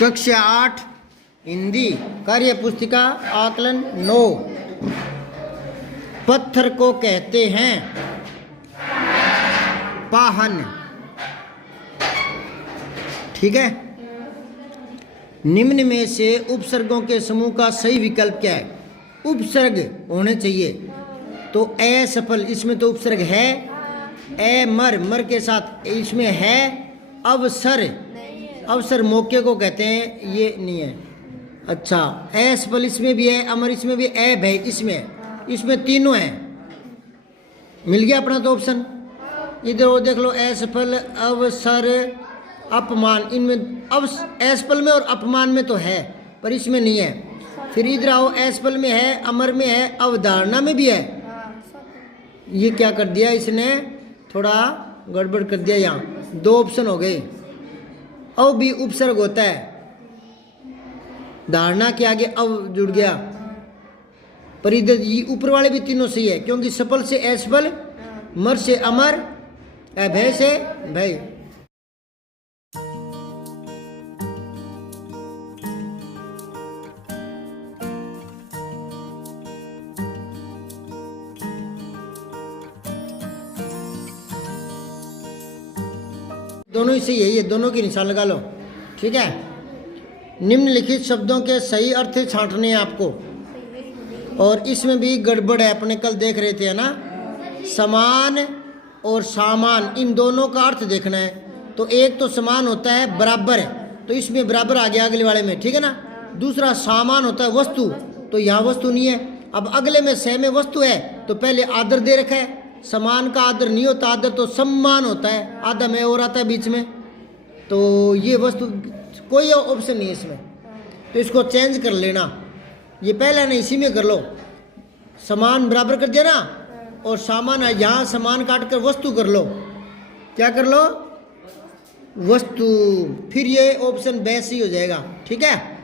कक्षा 8 हिंदी कार्य पुस्तिका आकलन 9। पत्थर को कहते हैं पाहन। ठीक है। निम्न में से उपसर्गों के समूह का सही विकल्प क्या है? उपसर्ग होने चाहिए तो असफल, इसमें तो उपसर्ग है। ए मर, मर के साथ इसमें है अवसर, अवसर मौके को कहते हैं, ये नहीं है। अच्छा, असफल इसमें भी है, अमर इसमें भी, ए भय इसमें है, इसमें तीनों है। मिल गया अपना तो ऑप्शन। इधर वो देख लो, असफल, अवसर, अपमान, इनमें असफल में और अपमान में तो है पर इसमें नहीं है। फिर इधर आओ, असफल में है, अमर में है, अवधारणा में भी है। ये क्या कर दिया इसने, थोड़ा गड़बड़ कर दिया। यहाँ दो ऑप्शन हो गए। अव भी उपसर्ग होता है, धारणा के आगे अव जुड़ गया। पर इधर ये ऊपर वाले भी तीनों सही है, क्योंकि सफल से असफल, मर से अमर, अभय से भय। दोनों ही सही है, ये दोनों की निशान लगा लो। ठीक है। निम्नलिखित शब्दों के सही अर्थ छांटने हैं आपको, और इसमें भी गड़बड़ है, अपने कल देख रहे थे ना, समान और सामान, इन दोनों का अर्थ देखना है। तो एक तो समान होता है बराबर है, तो इसमें बराबर आ गया अगले वाले में, ठीक है ना। दूसरा सामान होता है वस्तु, तो यहाँ वस्तु नहीं है। अब अगले में से में वस्तु है, तो पहले आदर दे रखा है। समान का आदर नहीं होता, आदर तो सम्मान होता है, आधा में और आता है बीच में, तो ये वस्तु कोई ऑप्शन नहीं है इसमें, तो इसको चेंज कर लेना। ये पहले नहीं, इसी में कर लो। समान बराबर कर दिया ना, और सामान है, यहाँ समान काट कर वस्तु कर लो। क्या कर लो? वस्तु। फिर ये ऑप्शन बेस ही हो जाएगा। ठीक है।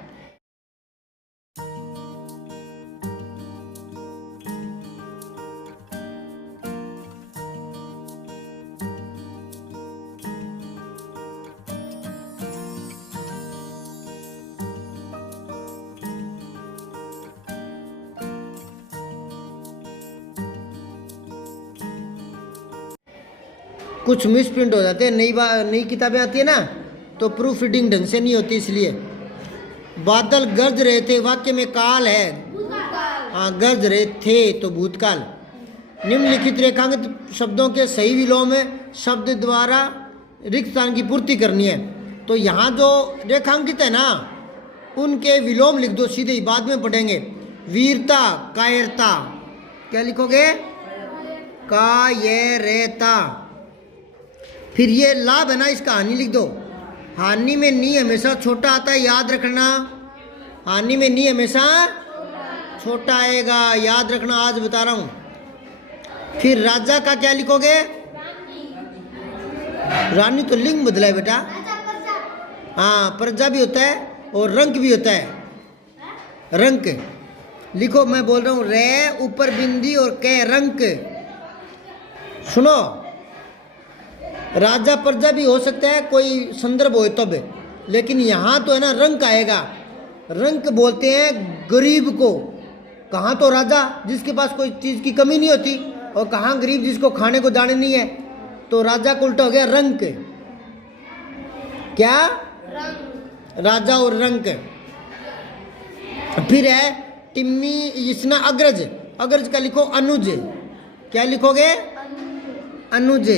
कुछ मिसप्रिंट हो जाते हैं, नई किताबें आती है ना, तो प्रूफ रीडिंग ढंग से नहीं होती, इसलिए। बादल गरज रहे थे, वाक्य में काल है। हाँ, गरज रहे थे तो भूतकाल। निम्नलिखित रेखांकित शब्दों के सही विलोम में शब्द द्वारा रिक्त स्थान की पूर्ति करनी है। तो यहाँ जो रेखांकित है ना, उनके विलोम लिख दो सीधे ही, बाद में पढ़ेंगे। वीरता, कायरता, क्या लिखोगे? कायरता। फिर ये लाभ है ना, इसका हानि लिख दो। हानि में नी हमेशा छोटा आता है, याद रखना। हानि में नी हमेशा छोटा आएगा, याद रखना, आज बता रहा हूं। फिर राजा का क्या लिखोगे? रानी तो लिंग बदला है बेटा। हाँ, प्रजा भी होता है और रंक भी होता है। रंक लिखो, मैं बोल रहा हूं, रे ऊपर बिंदी और कै रंक। सुनो, राजा प्रजा भी हो सकता है, कोई संदर्भ हो तब, लेकिन यहाँ तो है ना रंक आएगा। रंक बोलते हैं गरीब को। कहाँ तो राजा जिसके पास कोई चीज़ की कमी नहीं होती, और कहाँ गरीब जिसको खाने को दाने नहीं है, तो राजा को उल्टा हो गया रंक। क्या? राजा और रंक। फिर है टिम्मी, इसना अग्रज। अग्रज का लिखो अनुज। क्या लिखोगे? अनुज।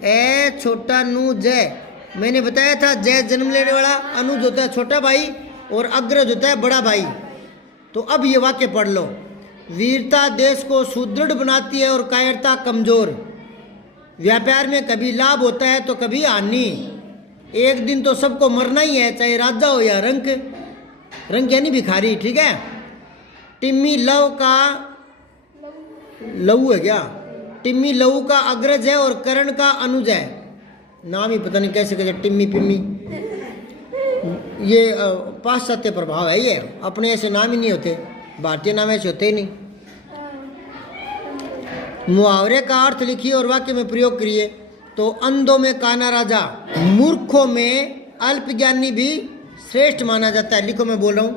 ए छोटा नु जय, मैंने बताया था जय जन्म लेने वाला, अनुज होता है छोटा भाई और अग्रज होता है बड़ा भाई। तो अब ये वाक्य पढ़ लो। वीरता देश को सुदृढ़ बनाती है और कायरता कमजोर। व्यापार में कभी लाभ होता है तो कभी हानि। एक दिन तो सबको मरना ही है, चाहे राजा हो या रंक। रंक यानी भिखारी। ठीक है। टिम्मी लव का, लहू है क्या? टिम्मी लहू का अग्रज है और करण का अनुज है। नाम ही पता नहीं कैसे कैसे, टिम्मी पिम्मी, ये पाश्चात्य प्रभाव है। ये अपने ऐसे नाम ही नहीं होते, भारतीय नाम ऐसे होते ही नहीं। मुहावरे का अर्थ लिखिए और वाक्य में प्रयोग करिए। तो अंधों में काना राजा, मूर्खों में अल्पज्ञानी भी श्रेष्ठ माना जाता है। लिखो मैं बोल रहा हूं,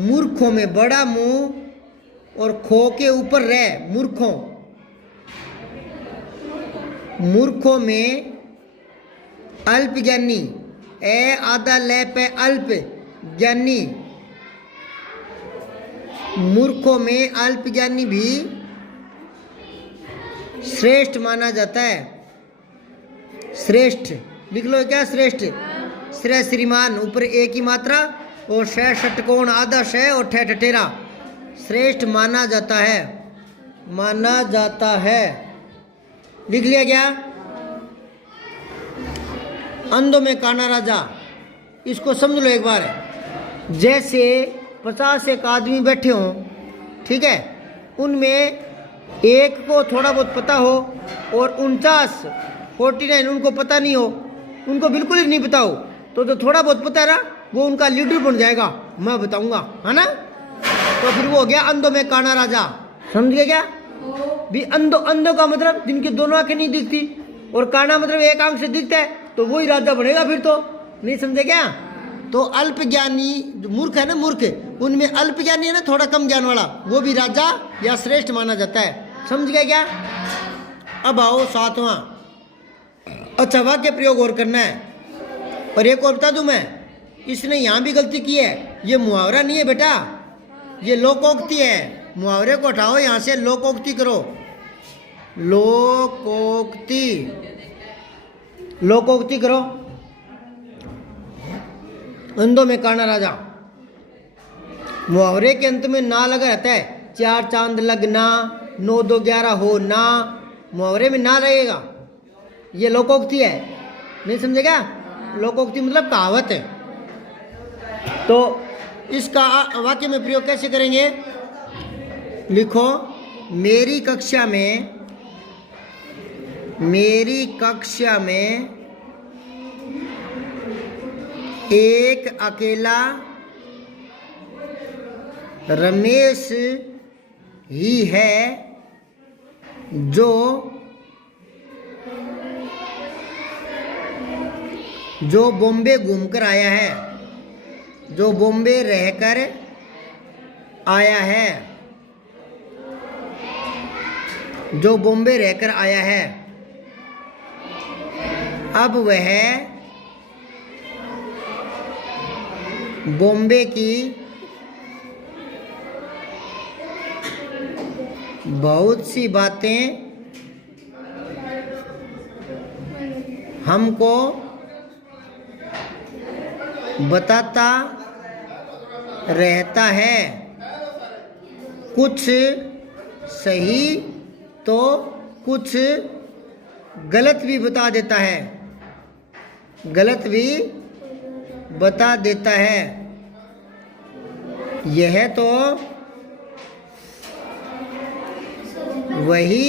मूर्खों में बड़ा मुंह और खो के ऊपर रह। मूर्खों, मूर्खों में अल्प ज्ञानी, ए आधा ले पे अल्प ज्ञानी, मूर्खों में अल्प ज्ञानी भी श्रेष्ठ माना जाता है। श्रेष्ठ लिख लो, क्या श्रेष्ठ? श्रेय श्रीमान, ऊपर एक ही मात्रा और शय षटकोण आधा शय और ठे ठठेरा। श्रेष्ठ माना जाता है, माना जाता है। लिख लिया गया। अंधों में काना राजा, इसको समझ लो एक बार। जैसे 50 एक आदमी बैठे हों, ठीक है, उनमें एक को थोड़ा बहुत पता हो और 49 उनको पता नहीं हो, उनको बिल्कुल ही नहीं पता हो, तो जो थोड़ा बहुत पता है ना वो उनका लीडर बन जाएगा, मैं बताऊंगा, है ना। तो फिर वो हो गया अंधों में काना राजा। समझ गए क्या? भी अंधों का मतलब जिनकी दोनों आंखें नहीं दिखती, और काना मतलब एक आंख से दिखता है, तो वही राजा बनेगा फिर। तो नहीं समझे क्या? तो अल्प ज्ञानी जो मूर्ख है ना, मूर्ख, उनमें अल्प ज्ञानी है ना, थोड़ा कम ज्ञान वाला, वो भी राजा या श्रेष्ठ माना जाता है। समझ गए क्या? अब आओ 7वां। अच्छा, वाक्य प्रयोग और करना है। और एक और बता दूं मैं, इसने यहाँ भी गलती की है। ये मुहावरा नहीं है बेटा, ये लोकोक्ति है। मुहावरे को हटाओ यहाँ से, लोकोक्ति करो। लोकोक्ति, लोकोक्ति करो। अंधों में काना राजा, मुहावरे के अंत में ना लगा रहता है। 4 चांद लगना, 9 2 11 हो ना, मुहावरे में ना रहेगा। ये लोकोक्ति है, नहीं समझेगा? लोकोक्ति मतलब कहावत है। तो इसका वाक्य में प्रयोग कैसे करेंगे? लिखो, मेरी कक्षा में एक अकेला रमेश ही है जो बॉम्बे घूमकर आया है, जो बॉम्बे रहकर आया है, जो बॉम्बे रहकर आया है। अब वह बॉम्बे की बहुत सी बातें हमको बताता रहता है, कुछ सही तो कुछ गलत भी बता देता है, गलत भी बता देता है। यह तो वही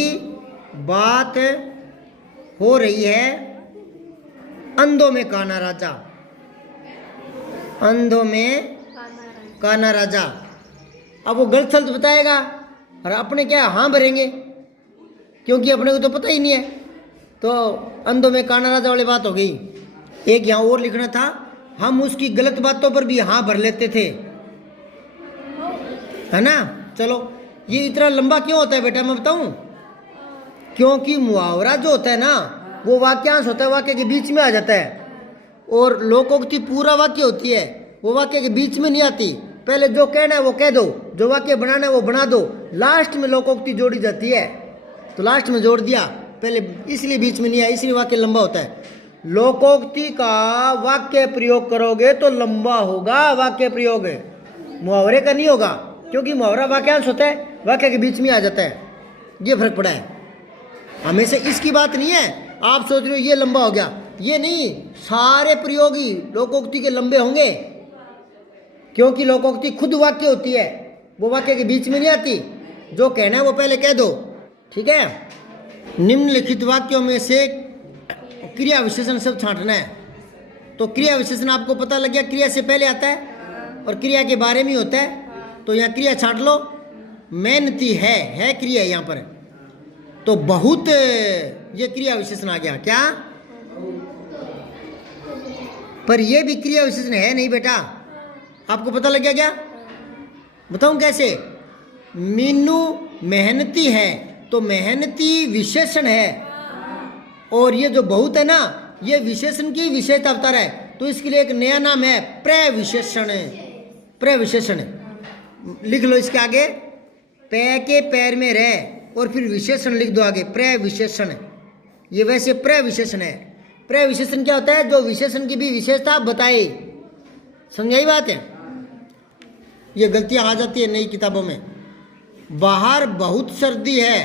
बात हो रही है अंधों में काना राजा, अंधों में काना राजा। अब वो गलत सलत बताएगा और अपने क्या हाँ भरेंगे, क्योंकि अपने को तो पता ही नहीं है। तो अंधों में काना राजा वाली बात हो गई। एक यहाँ और लिखना था, हम उसकी गलत बातों पर भी हाँ भर लेते थे, है ना। चलो, ये इतना लंबा क्यों होता है बेटा, मैं बताऊं? क्योंकि मुहावरा जो होता है ना, वो वाक्यांश होता है, वाक्य के बीच में आ जाता है। और लोकोक्ति पूरा वाक्य होती है, वो वाक्य के बीच में नहीं आती। पहले जो कहना है वो कह दो, जो वाक्य बनाना है वो बना दो, लास्ट में लोकोक्ति जोड़ी जाती है। तो लास्ट में जोड़ दिया, पहले इसलिए बीच में नहीं आया, इसलिए वाक्य लंबा होता है। लोकोक्ति का वाक्य प्रयोग करोगे तो लंबा होगा वाक्य प्रयोग, मुहावरे का नहीं होगा, क्योंकि मुहावरा वाक्यांश होता है, वाक्य के बीच में आ जाता है। ये फर्क पड़ा है। हमेशा इसकी बात नहीं है, आप सोच रहे हो ये लंबा हो गया, ये नहीं। सारे प्रयोगी लोकोक्ति के लंबे होंगे, क्योंकि लोकोक्ति खुद वाक्य होती है, वो वाक्य के बीच में नहीं आती। जो कहना है वो पहले कह दो, ठीक है। निम्नलिखित वाक्यों में से क्रिया विशेषण सब छांटना है। तो क्रिया विशेषण आपको पता लग गया, क्रिया से पहले आता है और क्रिया के बारे में होता है। तो यहाँ क्रिया छांट लो। मेहनती है क्रिया यहाँ पर, तो बहुत ये क्रिया विशेषण आ गया। क्या? पर ये भी क्रिया विशेषण है नहीं बेटा, आपको पता लग गया क्या? बताऊं कैसे? मीनू मेहनती है तो मेहनती विशेषण है, और ये जो बहुत है ना ये विशेषण की विशेषता बता रहा है, तो इसके लिए एक नया नाम है प्रविशेषण। प्रविशेषण लिख लो इसके आगे, पै के पैर में रह और फिर विशेषण लिख दो आगे, प्रविशेषण। ये वैसे प्रविशेषण है। प्रविशेषण क्या होता है? जो विशेषण की भी विशेषता बताए। समझाई बात है? ये गलतियां आ जाती है नई किताबों में। बाहर बहुत सर्दी है,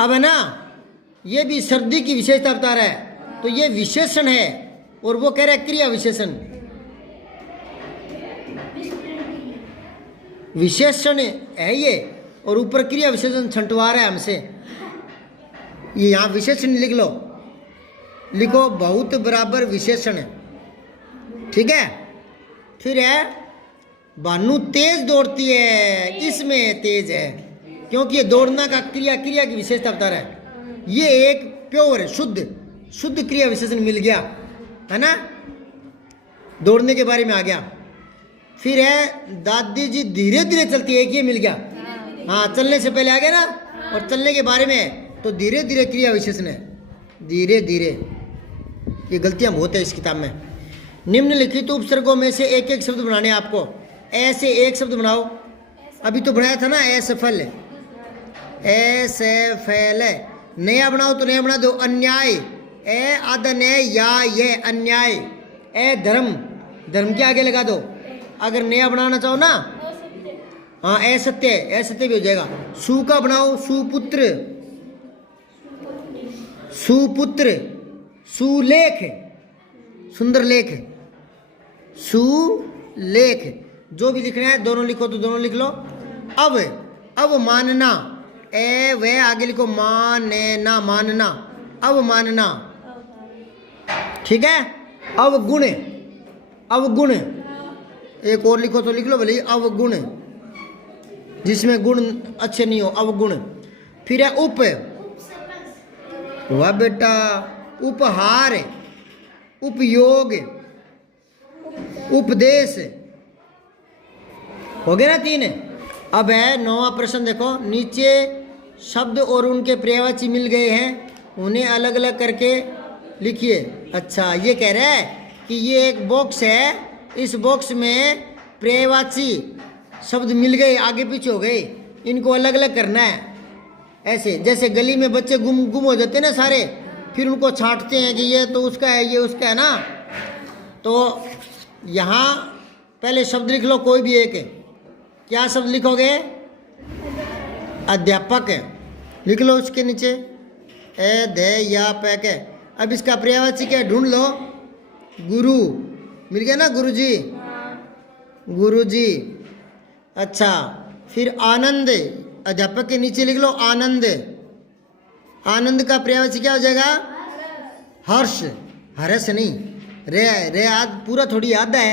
अब है ना, ये भी सर्दी की विशेषता बता रहा है, तो ये विशेषण है, और वो कह रहा है क्रिया विशेषण। विशेषण है ये, और ऊपर क्रिया विशेषण छंटवा रहा है हमसे। ये यहाँ विशेषण लिख लो, लिखो बहुत बराबर विशेषण है, ठीक है। फिर है भानु तेज दौड़ती है, इसमें तेज है, क्योंकि ये दौड़ना का क्रिया की विशेषता बता रहा है। ये एक प्योर शुद्ध क्रिया विशेषण मिल गया है ना, दौड़ने के बारे में आ गया। फिर है दादी जी धीरे धीरे चलती है, एक ये मिल गया। हाँ, चलने से पहले आ गया ना, और चलने के बारे में तो धीरे धीरे क्रिया विशेषण है, धीरे धीरे। ये गलतियां बहुत है इस किताब में। निम्नलिखित उपसर्गों में से एक एक शब्द बनाने आपको। ऐसे एक शब्द बनाओ, अभी तो बनाया था ना असफल, असफल। नया बनाओ तो नया बना दो, अन्याय, ए आदन है या ये अन्याय। ए धर्म, धर्म के आगे लगा दो अगर नया बनाना चाहो ना। हाँ, असत्य, असत्य भी हो जाएगा। सु का बनाओ, सुपुत्र, सुपुत्र। सुलेख, सुंदर लेख, सुलेख। जो भी लिखना है दोनों लिखो तो दोनों लिख लो। अब मानना, ए वे आगे लिखो, मानना, मानना, अब मानना, ठीक है। अवगुण, अवगुण, एक और लिखो तो लिख लो भले, अवगुण, जिसमें गुण अच्छे नहीं हो, अवगुण। फिर है उप, वाह बेटा, उपहार, उपयोग, उपदेश, हो गया ना तीन। अब है 9वां प्रश्न, देखो नीचे शब्द और उनके पर्यायवाची मिल गए हैं, उन्हें अलग अलग करके लिखिए। अच्छा, ये कह रहा है कि ये एक बॉक्स है, इस बॉक्स में पर्यायवाची शब्द मिल गए, आगे पीछे हो गए, इनको अलग अलग करना है। ऐसे जैसे गली में बच्चे गुम हो जाते हैं ना सारे, फिर उनको छांटते हैं कि ये तो उसका है, ये उसका है ना। तो यहाँ पहले शब्द लिख लो कोई भी एक। क्या शब्द लिखोगे? अध्यापक लिख लो उसके नीचे, ए दे या पैक है। अब इसका पर्यायवाची क्या ढूंढ लो, गुरु, मिल गया ना, गुरुजी, गुरुजी। अच्छा, फिर आनंद, अध्यापक के नीचे लिख लो आनंद। आनंद का पर्यायवाची क्या हो जाएगा? हर्ष, हर्ष नहीं, रे आद पूरा थोड़ी याद है,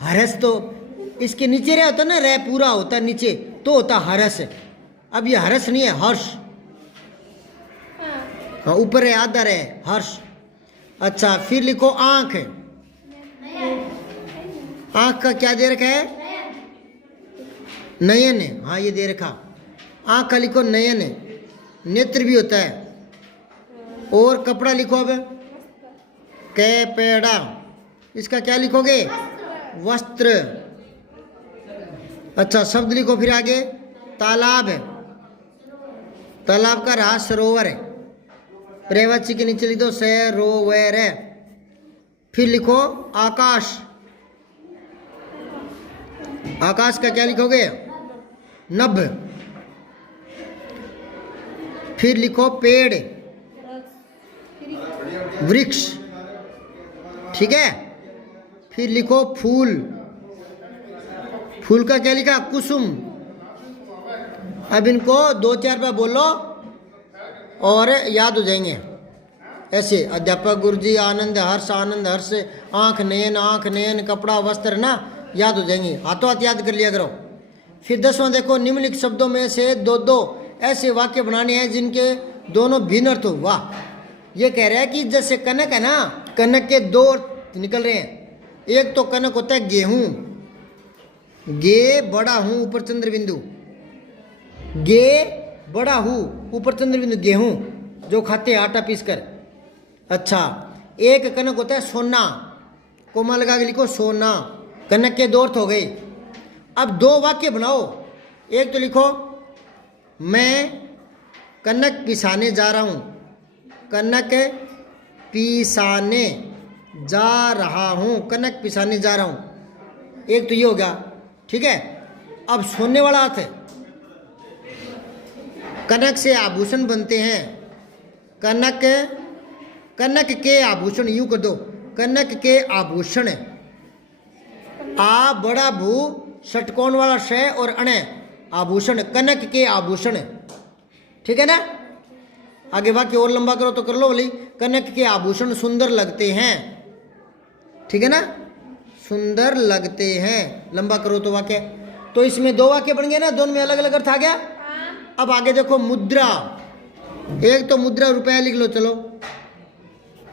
हर्ष तो इसके नीचे रे होता ना, रे पूरा होता नीचे तो होता हर्ष। अब ये हर्ष नहीं है, हर्ष। हाँ, ऊपर है आधा रे, हर्ष। अच्छा, फिर लिखो आंख, आंख का क्या दे रखा है? नयन, हाँ ये दे रखा, आंख का लिखो नयन, नेत्र भी होता है। और कपड़ा लिखो अब, कपड़ा, इसका क्या लिखोगे? वस्त्र। अच्छा, शब्द लिखो फिर आगे, तालाब है, तालाब का रहा सरोवर है, पर्यायवाची के नीचे लिख दो सरोवर है। फिर लिखो आकाश, आकाश का क्या लिखोगे? नभ। फिर लिखो पेड़, वृक्ष, ठीक है। फिर लिखो फूल, फूल का क्या लिखा? कुसुम। अब इनको 2-4 बार बोलो और याद हो जाएंगे ऐसे। अध्यापक, गुरुजी, आनंद, हर्ष, आनंद, हर्ष, आंख नयन, कपड़ा, वस्त्र ना, याद हो जाएंगे, हाथों हाथ याद कर लिया करो। फिर 10वां देखो, निम्नलिखित शब्दों में से दो ऐसे वाक्य बनाने हैं जिनके दोनों भिन्न अर्थ हो। वाह, ये कह रहा है कि जैसे कनक है ना, कनक के दो अर्थ निकल रहे हैं। एक तो कनक होता है गेहूं, गे बड़ा हूं ऊपर चंद्र बिंदु, गे बड़ा हूं ऊपर चंद्र बिंदु, गेहूं जो खाते हैं आटा पीसकर। अच्छा, एक कनक होता है सोना, कोमा लगा के लिखो सोना। कनक के दो अर्थ हो गए। अब दो वाक्य बनाओ। एक तो लिखो मैं कनक पिसाने जा रहा हूं, कनक पिसाने जा रहा हूं, कनक पिसाने जा रहा हूं। एक तो ये हो गया, ठीक है। अब सोने वाला अर्थ है, कनक से आभूषण बनते हैं, कनक, कनक के आभूषण, यूं कर दो, कनक के आभूषण। आ बड़ा भू षटकोण वाला श और अण, आभूषण, कनक के आभूषण, ठीक है ना। आगे वाक्य और लंबा करो तो कर लो बोली, कनक के आभूषण सुंदर लगते हैं, ठीक है ना, सुंदर लगते हैं। लंबा करो तो वाक्य। तो इसमें दो वाक्य बन गए ना, दोनों में अलग अलग अर्थ आ गया। अब आगे देखो मुद्रा। एक तो मुद्रा रुपया लिख लो चलो,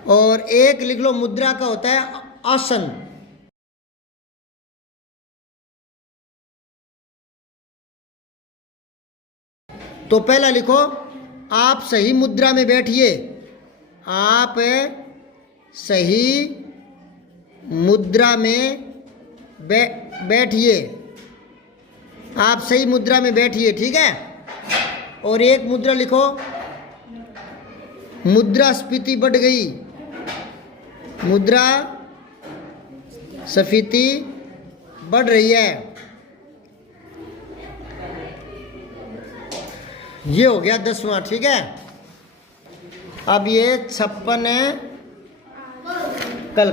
और एक लिख लो मुद्रा का होता है आसन। तो पहला लिखो आप सही मुद्रा में बैठिए, आप सही मुद्रा में बैठिए, आप सही मुद्रा में बैठिए, ठीक है। और एक मुद्रा लिखो मुद्रास्फीति बढ़ गई, मुद्रा स्फीति बढ़ रही है। ये हो गया 10वां, ठीक है। अब ये 56 है, कल